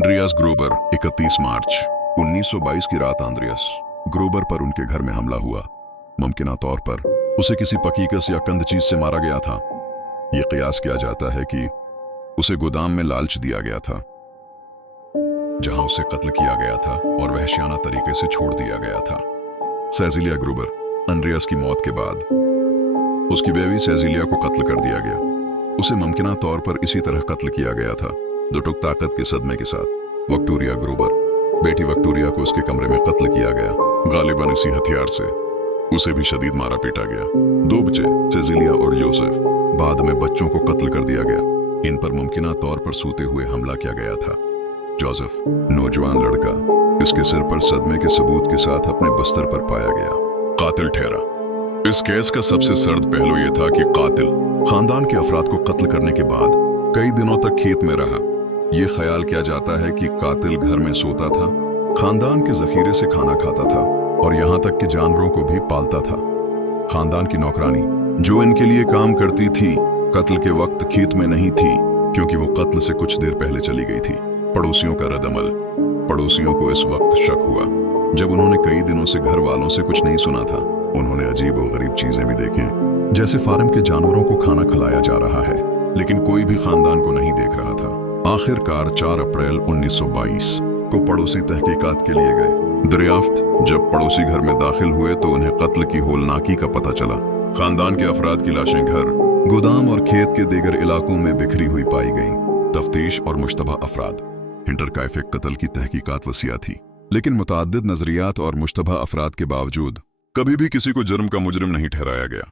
Andreas Grover 31 मार्च 1922 की रात Andreas Grover पर उनके घर में हमला हुआ। मुमकिना तौर पर उसे किसी पकीकस या कंद चीज से मारा गया था। यह कयास किया जाता है कि उसे गोदाम में लालच दिया गया था, जहां उसे कत्ल किया गया था और वहशियाना तरीके से छोड़ दिया गया था। सेजिलिया ग्रोबर एंड्रियास की मौत के बाद उसकी बेवी सेजिलिया को कत्ल कर दिया गया। उसे मुमकिना तौर पर इसी तरह कत्ल किया गया था, दुटुक ताकत के सदमे के साथ। विक्टोरिया ग्रोबर बेटी विक्टोरिया को उसके कमरे में कत्ल किया गया, गालिबन इसी हथियार से। उसे भी शदीद मारा पीटा गया। दो बच्चे सेजिलिया और योसेफ बाद में बच्चों को कत्ल कर दिया गया। इन पर मुमकिना तौर पर सूते हुए हमला किया गया था। जोसेफ नौजवान लड़का इसके सिर पर सदमे के सबूत के साथ अपने बिस्तर पर पाया गया, कातिल ठहरा। इस केस का सबसे सर्द पहलू यह था कि कातिल खानदान के अफराद को कत्ल करने के बाद कई दिनों तक खेत में रहा। यह ख्याल किया जाता है कि कातिल घर में सोता था, खानदान के जखीरे से खाना खाता था और यहाँ तक कि जानवरों को भी पालता था। खानदान की नौकरानी जो इनके लिए काम करती थी, कत्ल के वक्त खेत में नहीं थी, क्योंकि वो कत्ल से कुछ देर पहले चली गई थी। पड़ोसियों का रद्दअमल। पड़ोसियों को इस वक्त शक हुआ जब उन्होंने कई दिनों से घर वालों से कुछ नहीं सुना था। उन्होंने अजीब और गरीब चीजें भी देखें, जैसे फार्म के जानवरों को खाना खिलाया जा रहा है, लेकिन कोई भी खानदान को नहीं देख रहा था। आखिरकार 4 अप्रैल 1922 को पड़ोसी तहकीकात के लिए गए। दरियाफ्त जब पड़ोसी घर में दाखिल हुए तो उन्हें कत्ल की होलनाकी का पता चला। खानदान के अफराद की लाशें घर, गोदाम और खेत के दीगर इलाकों में बिखरी हुई पाई गईं। तफ्तीश और मुश्तबा अफराद। हिंटरकाइफे कत्ल की तहकीकात वसिया थी, लेकिन मुतअद्दिद नजरियात और मुश्तबा अफराद के बावजूद कभी भी किसी को जुर्म का मुजरिम नहीं ठहराया गया।